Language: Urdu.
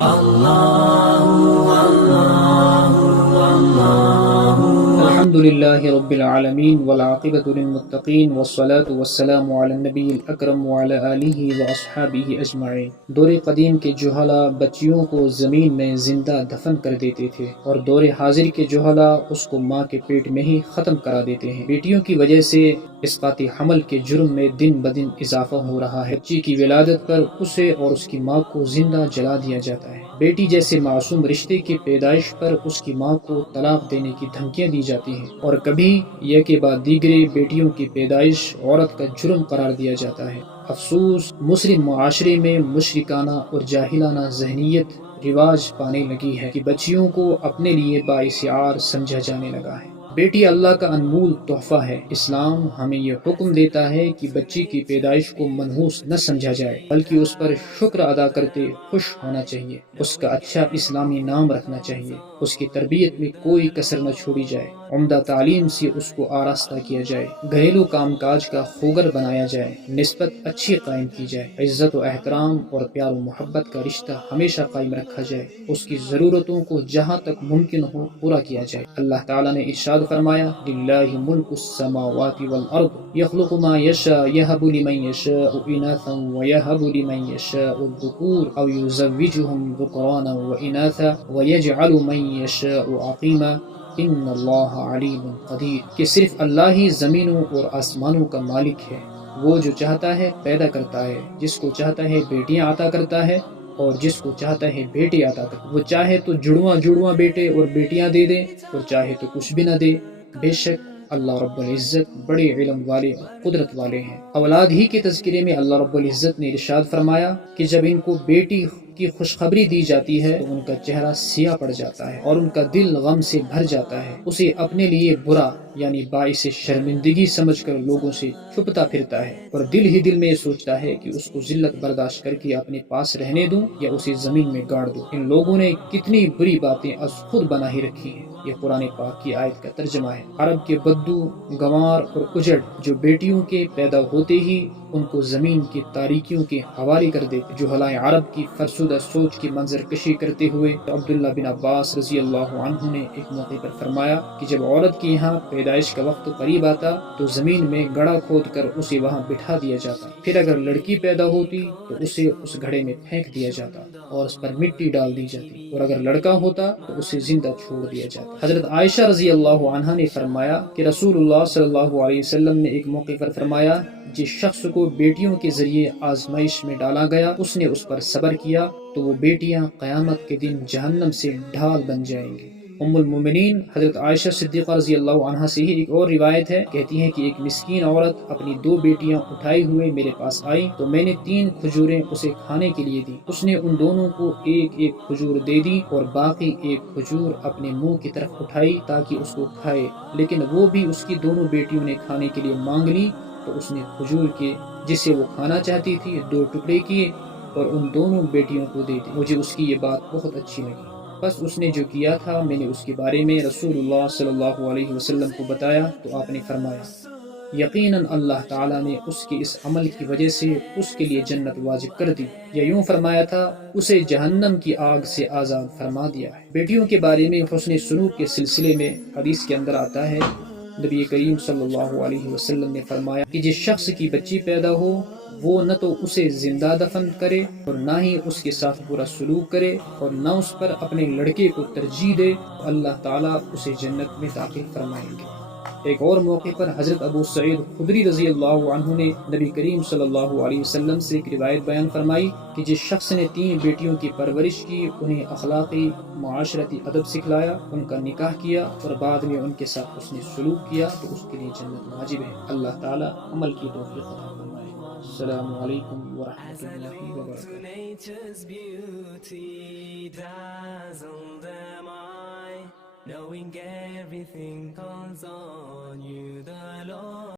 الحمد لله رب العالمين والعاقبة للمتقين والصلاة والسلام على النبي الأكرم وعلى آله وأصحابه أجمعين۔ دور قدیم کے جہلا بچیوں کو زمین میں زندہ دفن کر دیتے تھے اور دور حاضر کے جہلا اس کو ماں کے پیٹ میں ہی ختم کرا دیتے ہیں۔ بیٹیوں کی وجہ سے اسقاط حمل کے جرم میں دن بدن اضافہ ہو رہا ہے۔ بچی کی ولادت پر اسے اور اس کی ماں کو زندہ جلا دیا جاتا ہے۔ بیٹی جیسے معصوم رشتے کی پیدائش پر اس کی ماں کو طلاق دینے کی دھمکیاں دی جاتی ہیں، اور کبھی یک کے بعد دیگرے بیٹیوں کی پیدائش عورت کا جرم قرار دیا جاتا ہے۔ افسوس، مسلم معاشرے میں مشرکانہ اور جاہلانہ ذہنیت رواج پانے لگی ہے کہ بچیوں کو اپنے لیے باعث عار سمجھا جانے لگا ہے۔ بیٹی اللہ کا انمول تحفہ ہے۔ اسلام ہمیں یہ حکم دیتا ہے کہ بچی کی پیدائش کو منحوس نہ سمجھا جائے، بلکہ اس پر شکر ادا کرتے خوش ہونا چاہیے، اس کا اچھا اسلامی نام رکھنا چاہیے، اس کی تربیت میں کوئی کسر نہ چھوڑی جائے، عمدہ تعلیم سے اس کو آراستہ کیا جائے، گھریلو کام کاج کا خوگر بنایا جائے، نسبت اچھی قائم کی جائے، عزت و احترام اور پیار و محبت کا رشتہ ہمیشہ قائم رکھا جائے، اس کی ضرورتوں کو جہاں تک ممکن ہو پورا کیا جائے۔ اللہ تعالیٰ نے ارشاد فرمایا، للہ ملک السماوات والارض یخلق ما یشاء یہب لمن یشاء اناثا ویہب لمن یشاء الذکور او یزوجہم ذکرانا واناثا ویجعل من یشاء عقیما ان اللہ علیم قدیر، کہ صرف اللہ ہی زمینوں اور آسمانوں کا مالک ہے، وہ جو چاہتا ہے پیدا کرتا ہے، جس کو چاہتا ہے بیٹیاں عطا کرتا ہے اور جس کو چاہتا ہے بیٹے عطا کرتا ہے، وہ چاہے تو جڑواں بیٹے اور بیٹیاں دے دے اور چاہے تو کچھ بھی نہ دے۔ بے شک اللہ رب العزت بڑے علم والے اور قدرت والے ہیں۔ اولاد ہی کے تذکرے میں اللہ رب العزت نے ارشاد فرمایا کہ جب ان کو بیٹی کی خوشخبری دی جاتی ہے تو ان کا چہرہ سیاہ پڑ جاتا ہے اور ان کا دل غم سے بھر جاتا ہے، اسے اپنے لیے برا یعنی باعث شرمندگی سمجھ کر لوگوں سے چھپتا پھرتا ہے، اور دل ہی دل میں یہ سوچتا ہے کہ اس کو ذلت برداشت کر کے اپنے پاس رہنے دوں یا اسے زمین میں گاڑ دوں۔ ان لوگوں نے کتنی بری باتیں از خود بنا ہی رکھی ہیں۔ یہ قرآن پاک کی آیت کا ترجمہ ہے۔ عرب کے بدو، گنوار اور اجڑ جو بیٹیوں کے پیدا ہوتے ہی ان کو زمین کی تاریکیوں کے حوالے کر دیتے، جو حلائے عرب کی فرسودہ سوچ کی منظر کشی کرتے ہوئے عبداللہ بن عباس رضی اللہ عنہ نے ایک موقع پر فرمایا کہ جب عورت کے یہاں پیدائش کا وقت قریب آتا تو زمین میں گڑھا کھود کر اسے وہاں بٹھا دیا جاتا، پھر اگر لڑکی پیدا ہوتی تو اسے اس گڑھے میں پھینک دیا جاتا اور اس پر مٹی ڈال دی جاتی، اور اگر لڑکا ہوتا تو اسے زندہ چھوڑ دیا جاتا۔ حضرت عائشہ رضی اللہ عنہا نے فرمایا کہ رسول اللہ صلی اللہ علیہ وسلم نے ایک موقع پر فرمایا، جس شخص کو بیٹیوں کے ذریعے آزمائش میں ڈالا گیا اس نے اس پر صبر کیا تو وہ بیٹیاں قیامت کے دن جہنم سے ڈھال بن جائیں گی۔ ام المومنین حضرت عائشہ صدیقہ رضی اللہ عنہا سے ہی ایک اور روایت ہے، کہتی ہیں کہ ایک مسکین عورت اپنی 2 بیٹیاں اٹھائے ہوئے میرے پاس آئی تو میں نے 3 کھجوریں اسے کھانے کے لیے دی، اس نے ان دونوں کو ایک ایک کھجور دے دی اور باقی ایک کھجور اپنے منہ کی طرف اٹھائی تاکہ اس کو کھائے، لیکن وہ بھی اس کی دونوں بیٹیوں نے کھانے کے لیے مانگ لی تو اس نے کھجور کے جسے وہ کھانا چاہتی تھی 2 ٹکڑے کیے اور ان دونوں بیٹیوں کو دے دی۔ مجھے اس کی یہ بات بہت اچھی لگی، بس اس نے جو کیا تھا میں نے اس کے بارے میں رسول اللہ صلی اللہ علیہ وسلم کو بتایا تو آپ نے فرمایا، یقیناً اللہ تعالیٰ نے اس کے اس عمل کی وجہ سے اس کے لیے جنت واجب کر دی، یا یوں فرمایا تھا اسے جہنم کی آگ سے آزاد فرما دیا ہے۔ بیٹیوں کے بارے میں حسن سلوک کے سلسلے میں حدیث کے اندر آتا ہے، نبی کریم صلی اللہ علیہ وسلم نے فرمایا کہ جس شخص کی بچی پیدا ہو وہ نہ تو اسے زندہ دفن کرے اور نہ ہی اس کے ساتھ برا سلوک کرے اور نہ اس پر اپنے لڑکے کو ترجیح دے، اللہ تعالیٰ اسے جنت میں داخل فرمائیں گے۔ ایک اور موقع پر حضرت ابو سعید خدری رضی اللہ عنہ نے نبی کریم صلی اللہ علیہ وسلم سے ایک روایت بیان فرمائی کہ جس شخص نے 3 بیٹیوں کی پرورش کی، انہیں اخلاقی معاشرتی ادب سکھلایا، ان کا نکاح کیا اور بعد میں ان کے ساتھ اس نے سلوک کیا تو اس کے لیے جنت واجب ہے۔ اللہ تعالیٰ عمل کی توفیق عطا فرمائے۔ السلام علیکم ورحمۃ اللہ وبرکاتہ۔